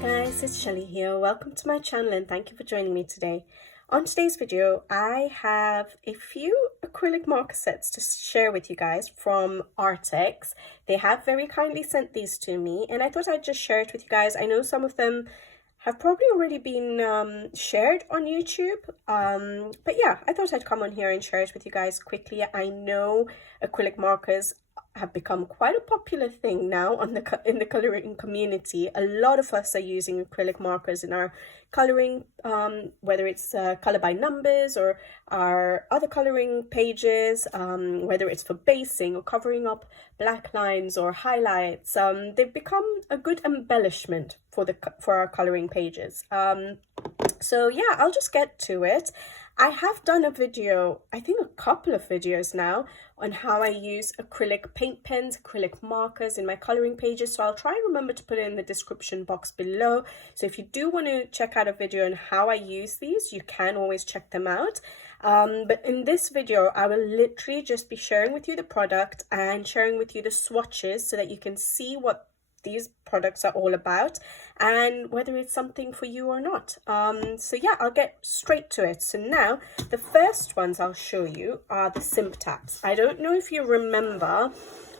guys, it's Shelly here. Welcome to my channel and thank you for joining me today. On today's video, I have a few acrylic marker sets to share with you guys from Arrtx. They have very kindly sent these to me and I thought I'd just share it with you guys. I know some of them have probably already been shared on YouTube, but yeah, I thought I'd come on here and share it with you guys quickly. I know acrylic markers have become quite a popular thing now in the coloring community. A lot of us are using acrylic markers in our coloring, whether it's color by numbers or our other coloring pages, whether it's for basing or covering up black lines or highlights. They've become a good embellishment for our coloring pages. So yeah, I'll just get to it. I have done a video, I think a couple of videos now, on how I use acrylic paint pens, acrylic markers in my coloring pages. So I'll try and remember to put it in the description box below. So if you do want to check out a video on how I use these, you can always check them out. But in this video, I will literally just be sharing with you the product and sharing with you the swatches so that you can see what these products are all about and whether it's something for you or not. So yeah, I'll get straight to it. So now the first ones I'll show you are the Simptaps. I don't know if you remember,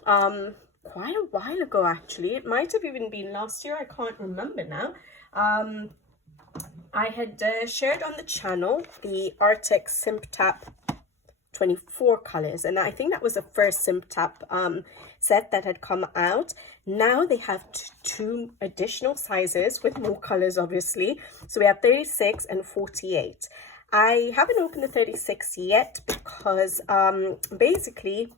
quite a while ago actually, it might have even been last year, I can't remember now. I had shared on the channel the Arrtx Simptap 24 colors, and I think that was the first Simptap set that had come out. Now they have two additional sizes with more colors, obviously. So we have 36 and 48. I haven't opened the 36 yet because basically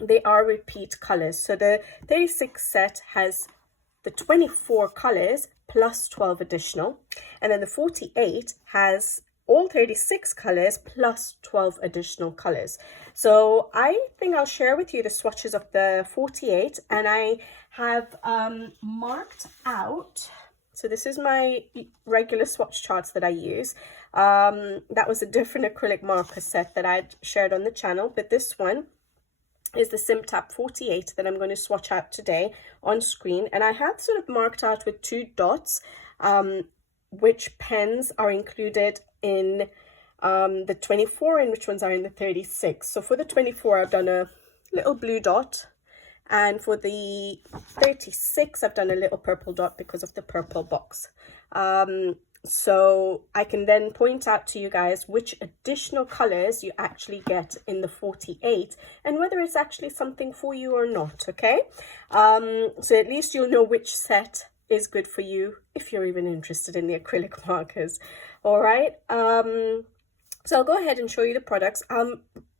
they are repeat colors. So the 36 set has the 24 colors plus 12 additional, and then the 48 has all 36 colors plus 12 additional colors. So I think I'll share with you the swatches of the 48, and I have marked out, so this is my regular swatch charts that I use. That was a different acrylic marker set that I'd shared on the channel, but this one is the Simptap 48 that I'm going to swatch out today on screen. And I have sort of marked out with 2 dots which pens are included in the 24 and which ones are in the 36. So for the 24, I've done a little blue dot, and for the 36, I've done a little purple dot because of the purple box. So I can then point out to you guys which additional colors you actually get in the 48 and whether it's actually something for you or not, okay? So at least you'll know which set is good for you if you're even interested in the acrylic markers. All right, so I'll go ahead and show you the products.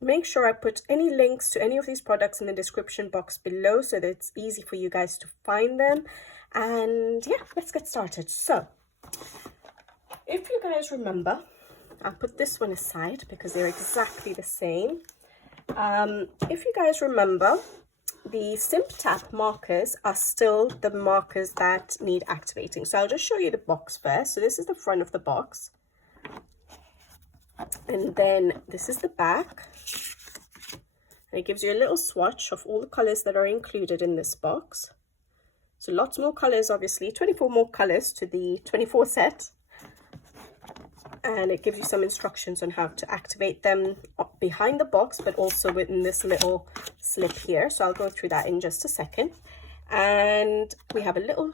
Make sure I put any links to any of these products in the description box below so that it's easy for you guys to find them. And yeah, let's get started. So if you guys remember, I'll put this one aside because they're exactly the same. If you guys remember, the Simptap markers are still the markers that need activating. So I'll just show you the box first. So this is the front of the box. And then this is the back. And it gives you a little swatch of all the colors that are included in this box. So lots more colors, obviously, 24 more colors to the 24 set. And it gives you some instructions on how to activate them behind the box, but also within this little slip here. So I'll go through that in just a second. And we have a little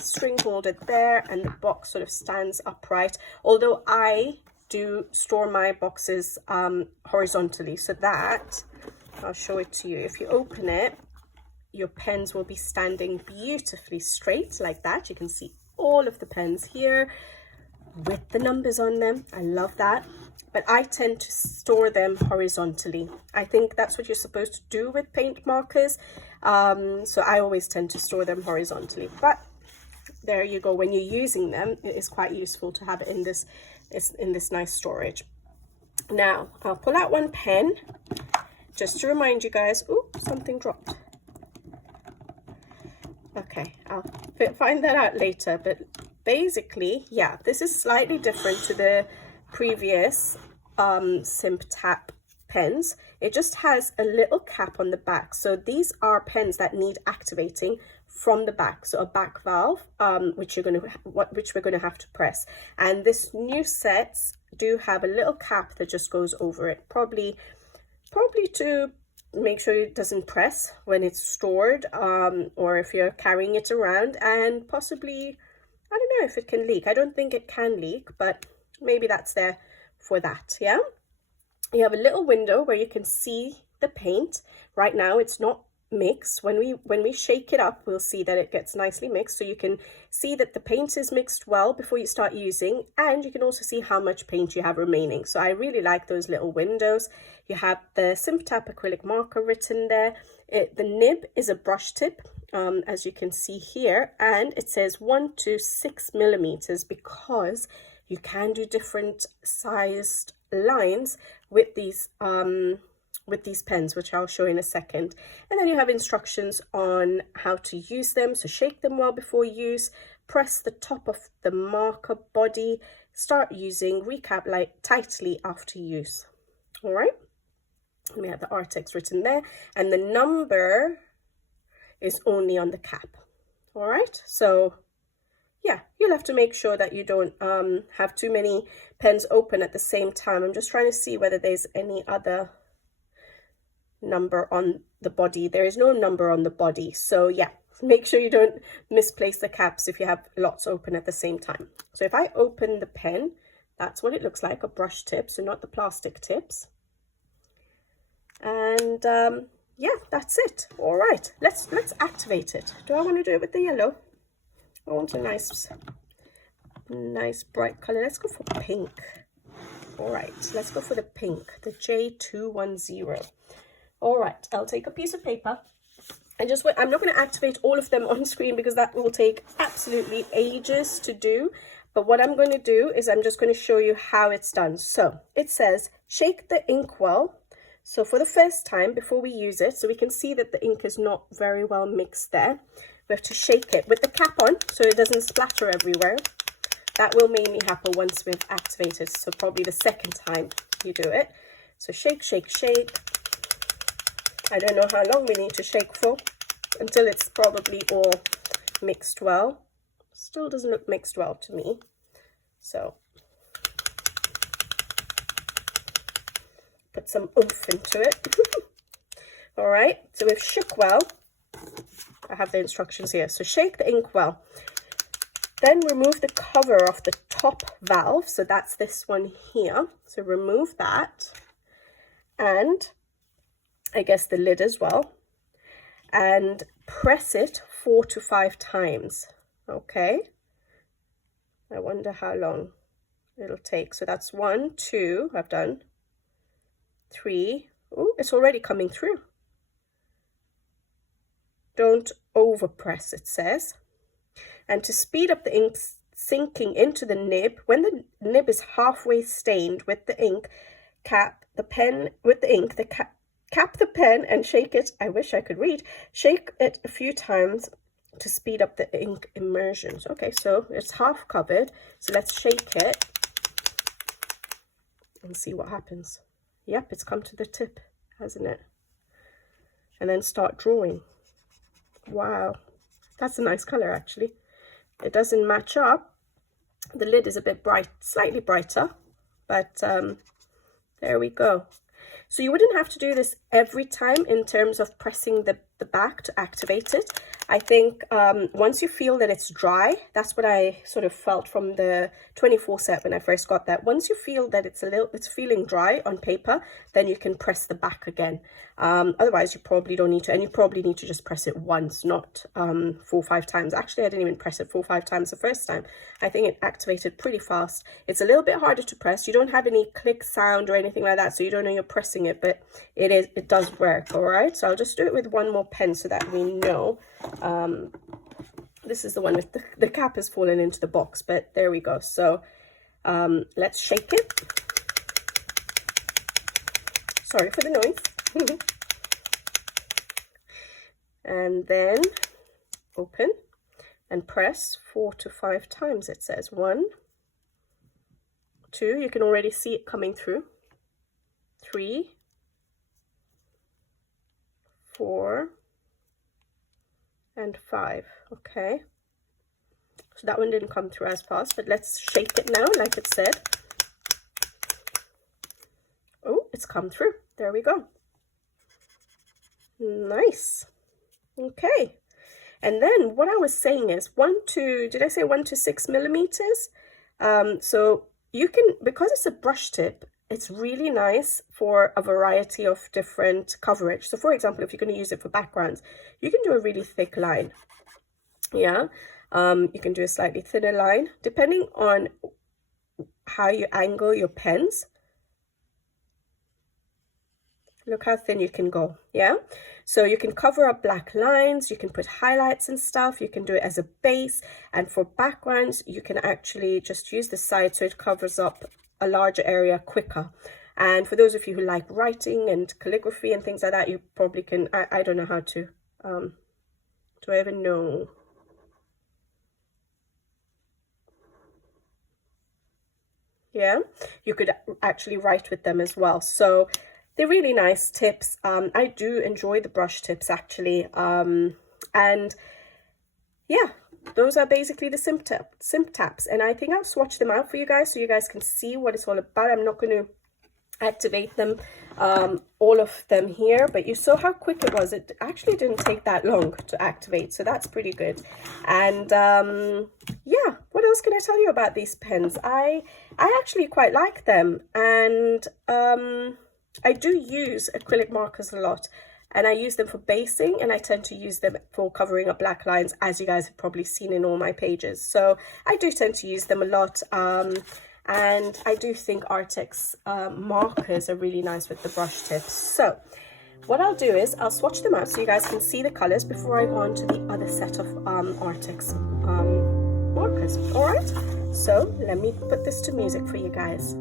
string holder there, and the box sort of stands upright. Although I do store my boxes horizontally, so that I'll show it to you. If you open it, your pens will be standing beautifully straight like that. You can see all of the pens here with the numbers on them. I love that. But I tend to store them horizontally. I think that's what you're supposed to do with paint markers. So I always tend to store them horizontally. But there you go. When you're using them, it is quite useful to have it in this nice storage. Now, I'll pull out one pen just to remind you guys. Oh, something dropped. Okay, I'll find that out later. But basically, yeah, this is slightly different to the previous Simptap pens It just has a little cap on the back. So these are pens that need activating from the back, so a back valve, which we're going to have to press. And this new sets do have a little cap that just goes over it, probably to make sure it doesn't press when it's stored, or if you're carrying it around, and possibly, I don't know if it can leak. I don't think it can leak, but maybe that's there for that. Yeah, you have a little window where you can see the paint. Right now it's not mixed. When we shake it up, we'll see that it gets nicely mixed, so you can see that the paint is mixed well before you start using, and you can also see how much paint you have remaining. So I really like those little windows. You have the Simptap acrylic marker written there. The nib is a brush tip, as you can see here, and it says 1 to 6 millimeters, because you can do different sized lines with these pens, which I'll show in a second. And then you have instructions on how to use them. So shake them well before use, press the top of the marker body, start using, recap tightly after use. All right, and we have the Arrtx written there, and the number is only on the cap. All right, so yeah, you'll have to make sure that you don't have too many pens open at the same time. I'm just trying to see whether there's any other number on the body. There is no number on the body, so yeah, make sure you don't misplace the caps if you have lots open at the same time. So if I open the pen, that's what it looks like, a brush tip, so not the plastic tips. And yeah, that's it. All right, let's activate it. Do I want to do it with the yellow? I want a nice bright color. Let's go for pink. All right, let's go for the pink, the J210. All right, I'll take a piece of paper and just wait. I'm not going to activate all of them on screen because that will take absolutely ages to do. But what I'm going to do is I'm just going to show you how it's done. So it says shake the ink well. So for the first time before we use it, so we can see that the ink is not very well mixed there, we have to shake it with the cap on so it doesn't splatter everywhere. That will mainly happen once we've activated, so probably the second time you do it. So shake, shake, shake. I don't know how long we need to shake for, until it's probably all mixed well. Still doesn't look mixed well to me. So put some oomph into it. All right, so we've shook well. I have the instructions here. So shake the ink well. Then remove the cover of the top valve. So that's this one here. So remove that. And I guess the lid as well, and press it 4 to 5 times. Okay, I wonder how long it'll take. So that's 1, 2, I've done 3. Oh, it's already coming through. Don't over press, it says. And to speed up the ink sinking into the nib, when the nib is halfway stained with the ink, cap the pen with the ink, cap the pen and shake it. I wish I could read. Shake it a few times to speed up the ink immersion. Okay, so it's half covered. So let's shake it and see what happens. Yep, it's come to the tip, hasn't it? And then start drawing. Wow, that's a nice color actually. It doesn't match up. The lid is a bit bright, slightly brighter, but there we go. So you wouldn't have to do this every time in terms of pressing the back to activate it. I think once you feel that it's dry, that's what I sort of felt from the 24 set when I first got that. Once you feel that it's feeling dry on paper, then you can press the back again. Otherwise, you probably don't need to, and you probably need to just press it once, not 4 or 5 times. Actually, I didn't even press it 4 or 5 times the first time. I think it activated pretty fast. It's a little bit harder to press. You don't have any click sound or anything like that, so you don't know you're pressing it, but it does work. All right, so I'll just do it with one more pen so that we know. This is the one with the cap has fallen into the box, but there we go. So let's shake it. Sorry for the noise. And then open and press 4 to 5 times. It says 1, 2, you can already see it coming through, 3, 4 and 5. Okay, so that one didn't come through as fast, but let's shake it now like it said. Oh, it's come through. There we go. Nice. Okay, and then what I was saying is did I say 1 to 6 millimeters? So you can, because it's a brush tip, it's really nice for a variety of different coverage. So for example, if you're going to use it for backgrounds, you can do a really thick line. Yeah, you can do a slightly thinner line depending on how you angle your pens. Look how thin you can go. Yeah, so you can cover up black lines, you can put highlights and stuff, you can do it as a base, and for backgrounds you can actually just use the side so it covers up a larger area quicker. And for those of you who like writing and calligraphy and things like that, you probably can, I don't know how to, do I even know? Yeah, you could actually write with them as well. So they're really nice tips. I do enjoy the brush tips actually. And yeah, those are basically the Simptaps. And I think I'll swatch them out for you guys so you guys can see what it's all about. I'm not going to activate them, all of them here, but you saw how quick it was. It actually didn't take that long to activate, so that's pretty good. And yeah, what else can I tell you about these pens? I actually quite like them, and I do use acrylic markers a lot, and I use them for basing, and I tend to use them for covering up black lines, as you guys have probably seen in all my pages. So I do tend to use them a lot, and I do think Arrtx markers are really nice with the brush tips. So what I'll do is I'll swatch them out so you guys can see the colors before I go on to the other set of Arrtx markers. All right, so let me put this to music for you guys.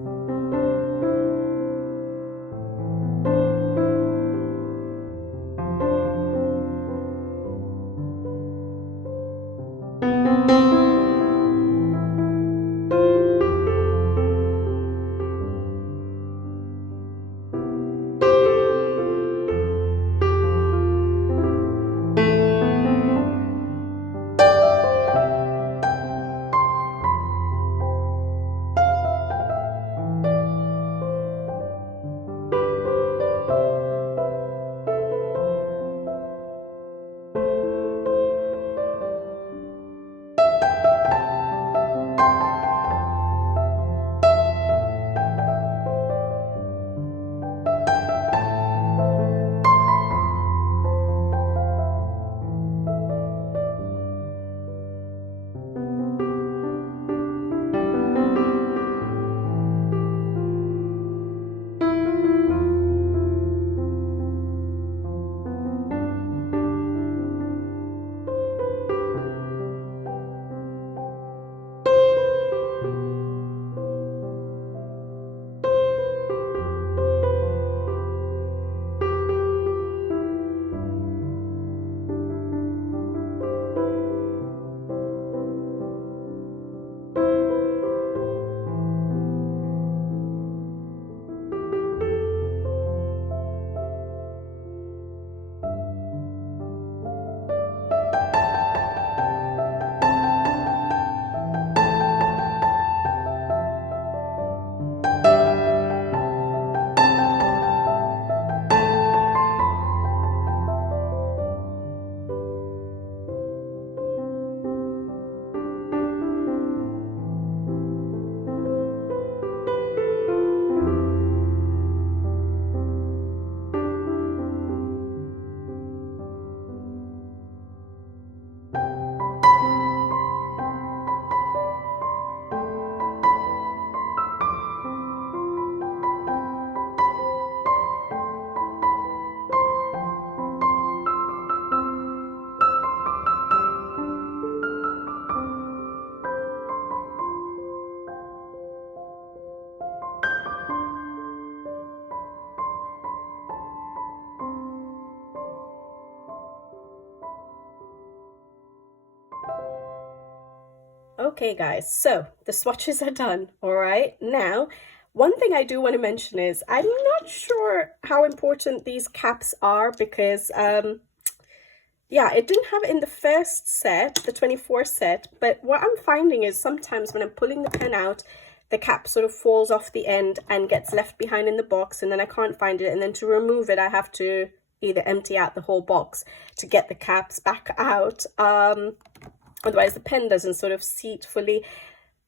Okay guys, so the swatches are done. All right, now One thing I do want to mention is I'm not sure how important these caps are because yeah, it didn't have it in the first set, the 24 set, but what I'm finding is sometimes when I'm pulling the pen out, the cap sort of falls off the end and gets left behind in the box, and then I can't find it, and then to remove it I have to either empty out the whole box to get the caps back out. Otherwise the pen doesn't sort of seat fully.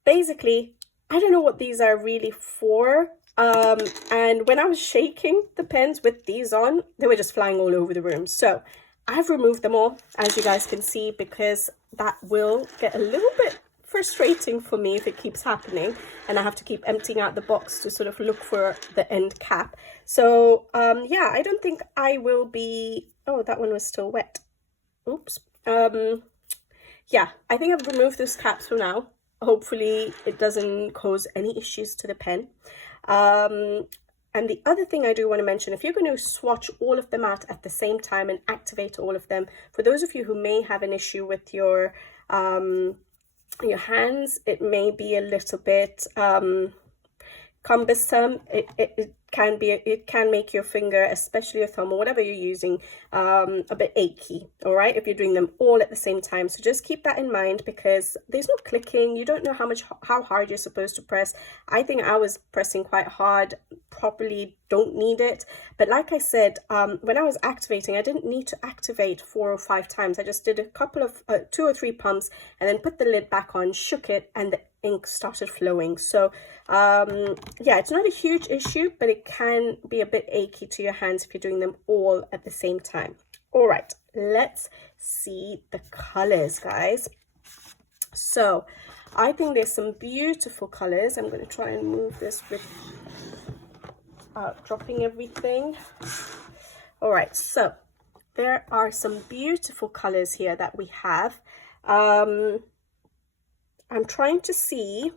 Basically, I don't know what these are really for. And when I was shaking the pens with these on, they were just flying all over the room. So I've removed them all, as you guys can see, because that will get a little bit frustrating for me if it keeps happening and I have to keep emptying out the box to sort of look for the end cap. So yeah, I don't think I will be... Oh, that one was still wet. Oops. Yeah, I think I've removed those caps for now. Hopefully it doesn't cause any issues to the pen. And the other thing I do want to mention, if you're going to swatch all of them out at the same time and activate all of them, for those of you who may have an issue with your hands, it may be a little bit cumbersome. It can make your finger, especially your thumb or whatever you're using, a bit achy, all right, if you're doing them all at the same time. So just keep that in mind, because there's no clicking. You don't know how hard you're supposed to press. I think I was pressing quite hard, probably don't need it. But like I said, when I was activating, I didn't need to activate 4 or 5 times. I just did a couple of 2 or 3 pumps and then put the lid back on, shook it, and the ink started flowing. So yeah, it's not a huge issue, but it can be a bit achy to your hands if you're doing them all at the same time. All right, let's see the colors, guys. So I think there's some beautiful colors. I'm going to try and move this with dropping everything. All right, so there are some beautiful colors here that we have. I'm trying to see.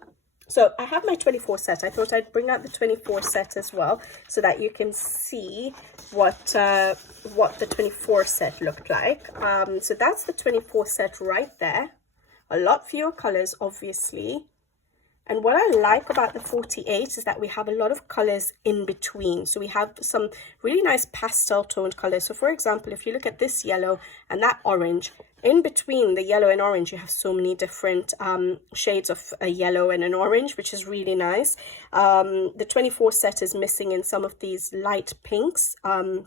So I have my 24 set. I thought I'd bring out the 24 set as well, so that you can see what the 24 set looked like. So that's the 24 set right there. A lot fewer colors, obviously. And what I like about the 48 is that we have a lot of colors in between. So we have some really nice pastel toned colors. So for example, if you look at this yellow and that orange, in between the yellow and orange, you have so many different shades of a yellow and an orange, which is really nice. The 24 set is missing in some of these light pinks. And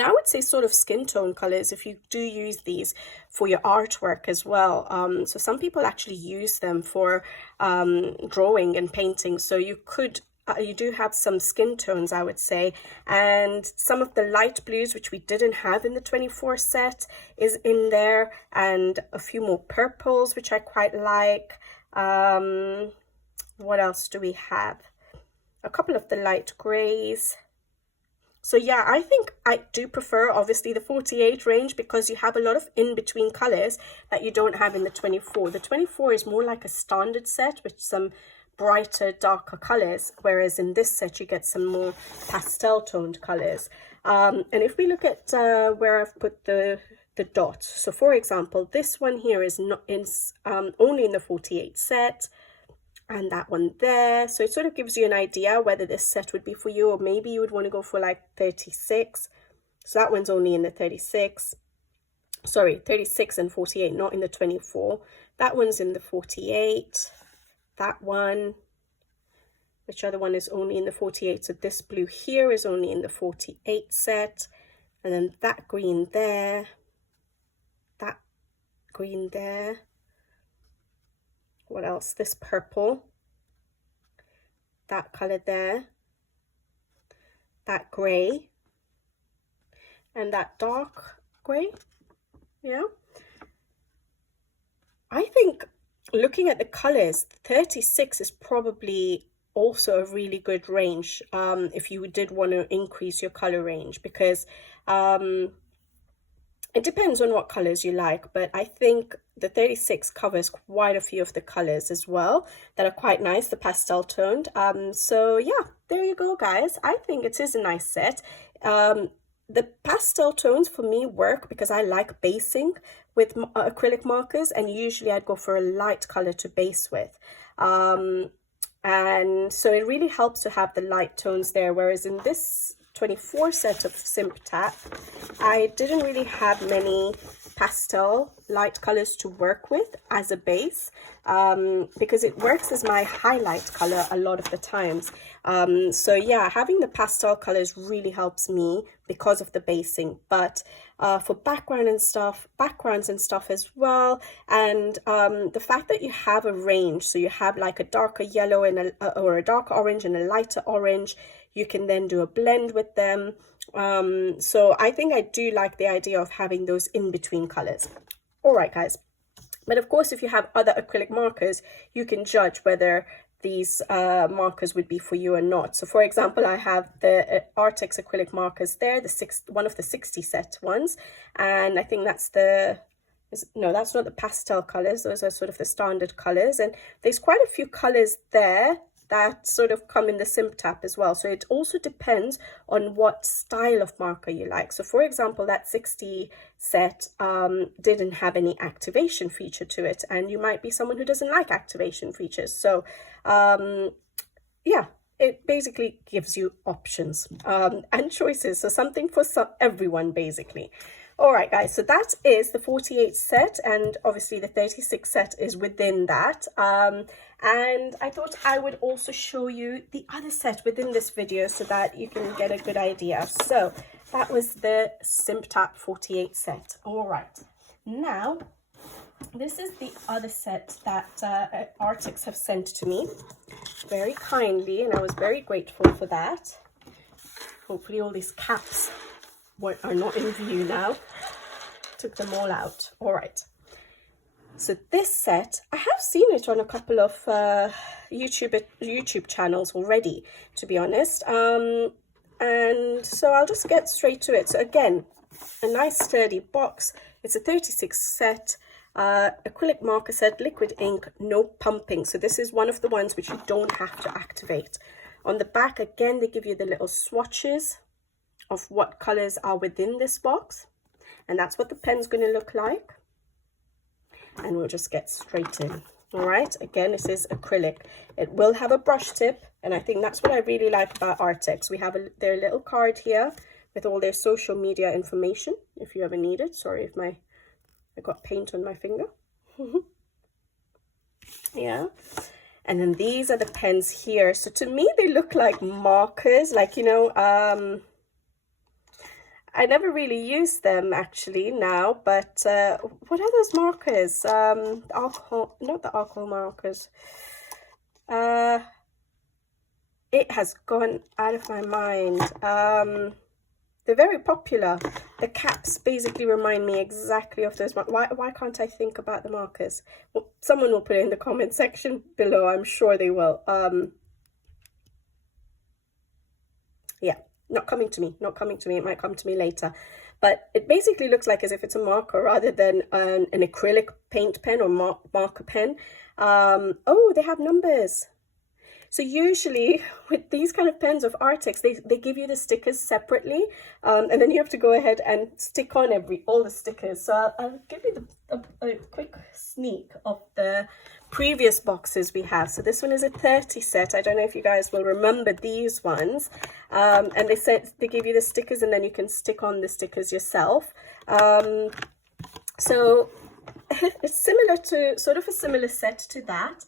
I would say sort of skin tone colors if you do use these for your artwork as well. So some people actually use them for drawing and painting. So you could, you do have some skin tones, I would say. And some of the light blues, which we didn't have in the 24 set, is in there. And a few more purples, which I quite like. What else do we have? A couple of the light grays. So yeah, I think I do prefer obviously the 48 range, because you have a lot of in-between colors that you don't have in the 24. The 24 is more like a standard set with some brighter, darker colors, whereas in this set you get some more pastel toned colors. And if we look at where I've put the dots, so for example, this one here is not only in the 48 set. And that one there, so it sort of gives you an idea whether this set would be for you, or maybe you would want to go for like 36. So that one's only in the 36, sorry, 36 and 48, not in the 24. That one's in the 48. That one, which other one is only in the 48? So this blue here is only in the 48 set. And then that green there, that green there. What else? This purple, that color there, that gray, and that dark gray. Yeah, I think looking at the colors, 36 is probably also a really good range if you did want to increase your color range, because it depends on what colors you like, but I think the 36 covers quite a few of the colors as well that are quite nice, the pastel toned. So yeah, there you go, guys. I think it is a nice set. The pastel tones for me work because I like basing with acrylic markers, and usually I'd go for a light color to base with. And so it really helps to have the light tones there, whereas in this 24 set of Simptap, I didn't really have many pastel light colors to work with as a base, because it works as my highlight color a lot of the times. So yeah, having the pastel colors really helps me because of the basing. But for backgrounds and stuff as well, and the fact that you have a range, so you have like a darker yellow and or a darker orange and a lighter orange, you can then do a blend with them. So I think I do like the idea of having those in between colors. All right, guys. But of course, if you have other acrylic markers, you can judge whether these markers would be for you or not. So for example, I have the Arrtx acrylic markers there, one of the 60 set ones, and I think that's no, that's not the pastel colors. Those are sort of the standard colors, and there's quite a few colors there that sort of come in the Simptap as well. So it also depends on what style of marker you like. So for example, that 60 set didn't have any activation feature to it, and you might be someone who doesn't like activation features. So yeah, it basically gives you options and choices. So something for everyone, basically. All right, guys, so that is the 48 set, and obviously the 36 set is within that. And I thought I would also show you the other set within this video so that you can get a good idea. So that was the Simptap 48 set. All right, now this is the other set that Arrtx have sent to me very kindly, and I was very grateful for that. Hopefully all these caps are not in view now. Took them all out. All right, so this set, I have seen it on a couple of YouTube channels already, to be honest, and so I'll just get straight to it. So again, a nice sturdy box. It's a 36 set acrylic marker set, liquid ink, no pumping. So this is one of the ones which you don't have to activate. On the back, again, they give you the little swatches of what colors are within this box, and that's what the pen's going to look like. And we'll just get straight in. All right, again, this is acrylic. It will have a brush tip, and I think that's what I really like about Arrtx. We have their little card here with all their social media information if you ever need it. Sorry if I got paint on my finger. Yeah. And then these are the pens here. So to me, they look like markers, like, you know, I never really use them actually now, but what are those markers? Alcohol, not the alcohol markers. It has gone out of my mind. They're very popular. The caps basically remind me exactly of those. Why can't I think about the markers? Well, someone will put it in the comment section below. I'm sure they will. Yeah. Not coming to me. It might come to me later. But it basically looks like as if it's a marker rather than an acrylic paint pen or marker pen. Oh, they have numbers. So usually with these kind of pens of Arrtx, they give you the stickers separately. And then you have to go ahead and stick on all the stickers. So I'll give you a quick sneak of the previous boxes we have. So this one is a 30 set. I don't know if you guys will remember these ones. And they give you the stickers, and then you can stick on the stickers yourself. So it's similar to, sort of a similar set to that,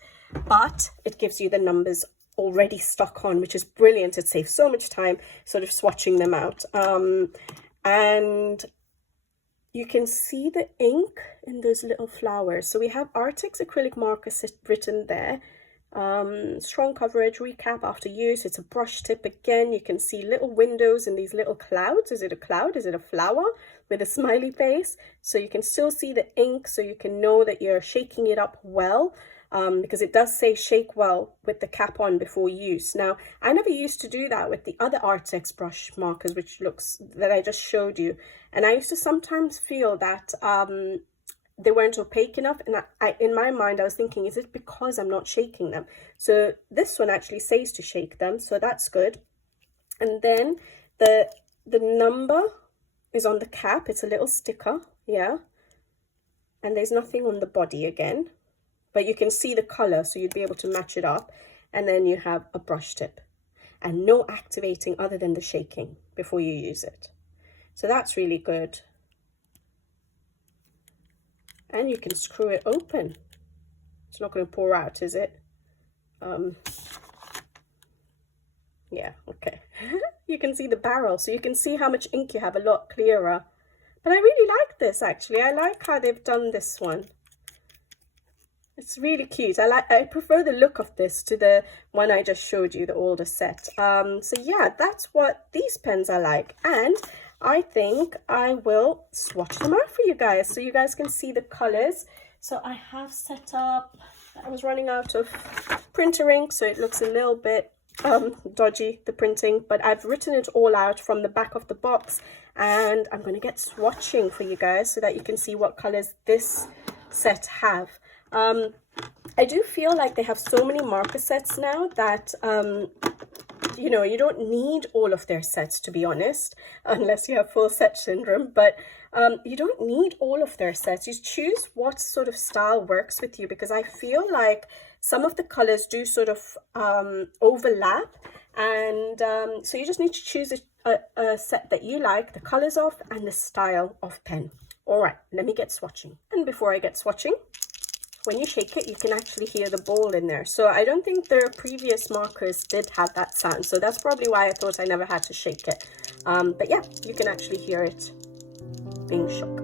but it gives you the numbers already stuck on, which is brilliant. It saves so much time sort of swatching them out. And you can see the ink in those little flowers. So we have Arrtx acrylic marker written there. Strong coverage, recap after use. It's a brush tip again. You can see little windows in these little clouds. Is it a cloud? Is it a flower with a smiley face? So you can still see the ink, so you can know that you're shaking it up well. Because it does say shake well with the cap on before use. Now, I never used to do that with the other Arrtx brush markers, that I just showed you. And I used to sometimes feel that they weren't opaque enough. And in my mind, I was thinking, is it because I'm not shaking them? So this one actually says to shake them, so that's good. And then the number is on the cap. It's a little sticker, yeah. And there's nothing on the body again. But you can see the color, so you'd be able to match it up. and then you have a brush tip and no activating other than the shaking before you use it. So that's really good. And you can screw it open. It's not going to pour out, is it? Yeah, okay. You can see the barrel, so you can see how much ink you have, a lot clearer. But I really like this, actually. I like how they've done this one. It's really cute. I prefer the look of this to the one I just showed you, the older set. So yeah, that's what these pens are like. And I think I will swatch them out for you guys so you guys can see the colors. So I have set up, I was running out of printer ink, so it looks a little bit dodgy, the printing, but I've written it all out from the back of the box, and I'm going to get swatching for you guys so that you can see what colors this set have. I do feel like they have so many marker sets now that you know, you don't need all of their sets, to be honest, unless you have full set syndrome, but you don't need all of their sets. You choose what sort of style works with you, because I feel like some of the colors do sort of overlap, and so you just need to choose a set that you like, the colors of and the style of pen. All right, let me get swatching. And before I get swatching, when you shake it, you can actually hear the bowl in there. So I don't think their previous markers did have that sound. So that's probably why I thought I never had to shake it. But yeah, you can actually hear it being shook.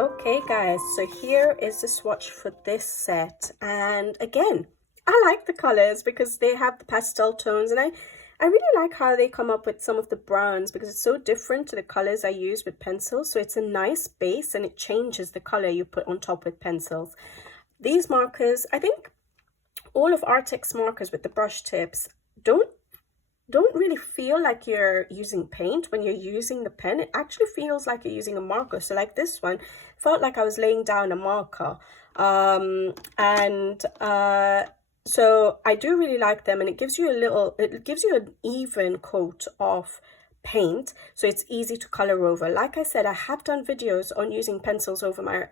Okay guys, so here is the swatch for this set, and again, I like the colors because they have the pastel tones, and I really like how they come up with some of the browns because it's so different to the colors I use with pencils. So it's a nice base and it changes the color you put on top with pencils. These markers, I think all of Arrtx markers with the brush tips don't really feel like you're using paint when you're using the pen. It actually feels like you're using a marker. So like this one felt like I was laying down a marker, so I do really like them, and it gives you an even coat of paint, so it's easy to color over. Like I said, I have done videos on using pencils over my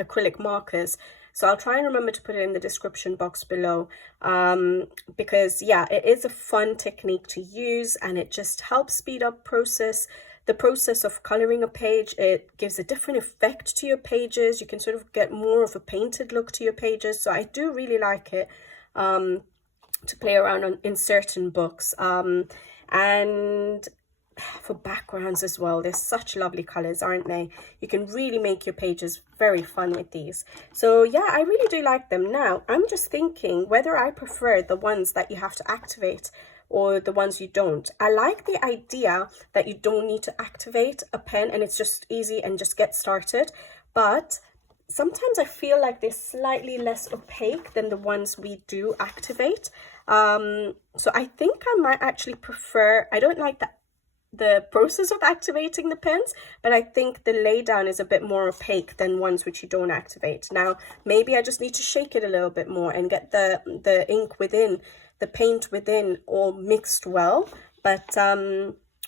acrylic markers, So I'll try and remember to put it in the description box below, because yeah, it is a fun technique to use, and it just helps speed up the process of coloring a page. It gives a different effect to your pages. You can sort of get more of a painted look to your pages. So I do really like it to play around in certain books. And for backgrounds as well, they're such lovely colors, aren't they? You can really make your pages very fun with these. So yeah, I really do like them. Now I'm just thinking whether I prefer the ones that you have to activate or the ones you don't. I like the idea that you don't need to activate a pen and it's just easy and just get started, but sometimes I feel like they're slightly less opaque than the ones we do activate. So I think I might actually prefer, I don't like the process of activating the pens, but I think the laydown is a bit more opaque than ones which you don't activate. Now maybe I just need to shake it a little bit more and get the ink within, the paint within, all mixed well. But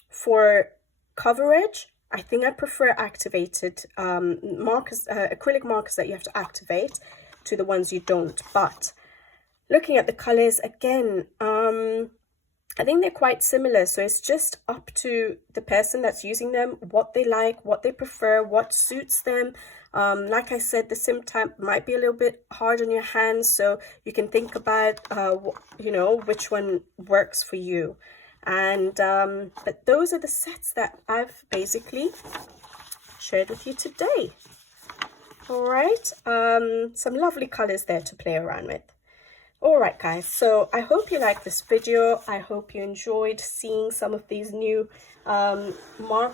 for coverage, I think I prefer activated markers, acrylic markers that you have to activate, to the ones you don't. But looking at the colors again, I think they're quite similar, so it's just up to the person that's using them, what they like, what they prefer, what suits them. Like I said, the Simptap might be a little bit hard on your hands, so you can think about, you know, which one works for you. And but those are the sets that I've basically shared with you today. All right, some lovely colors there to play around with. Alright guys, so I hope you liked this video. I hope you enjoyed seeing some of these new acrylic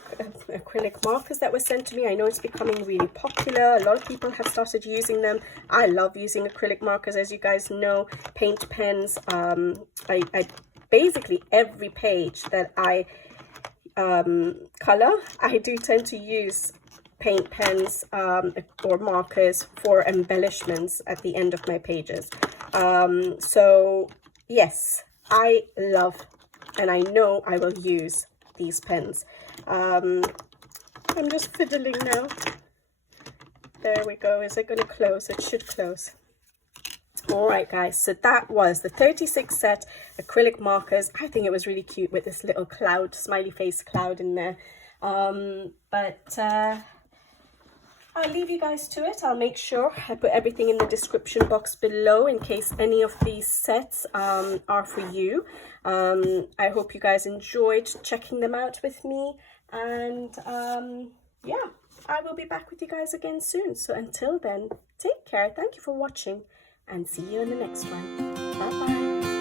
markers that were sent to me. I know it's becoming really popular. A lot of people have started using them. I love using acrylic markers, as you guys know. Paint pens, I basically every page that I color, I do tend to use paint pens or markers for embellishments at the end of my pages. So yes, I love, and I know I will use these pens. I'm just fiddling now. There we go. Is it going to close? It should close. All right guys, so that was the 36 set acrylic markers. I think it was really cute with this little cloud, smiley face cloud in there. I'll leave you guys to it. I'll make sure I put everything in the description box below in case any of these sets are for you. I hope you guys enjoyed checking them out with me. And yeah, I will be back with you guys again soon. So until then, take care. Thank you for watching and see you in the next one. Bye-bye.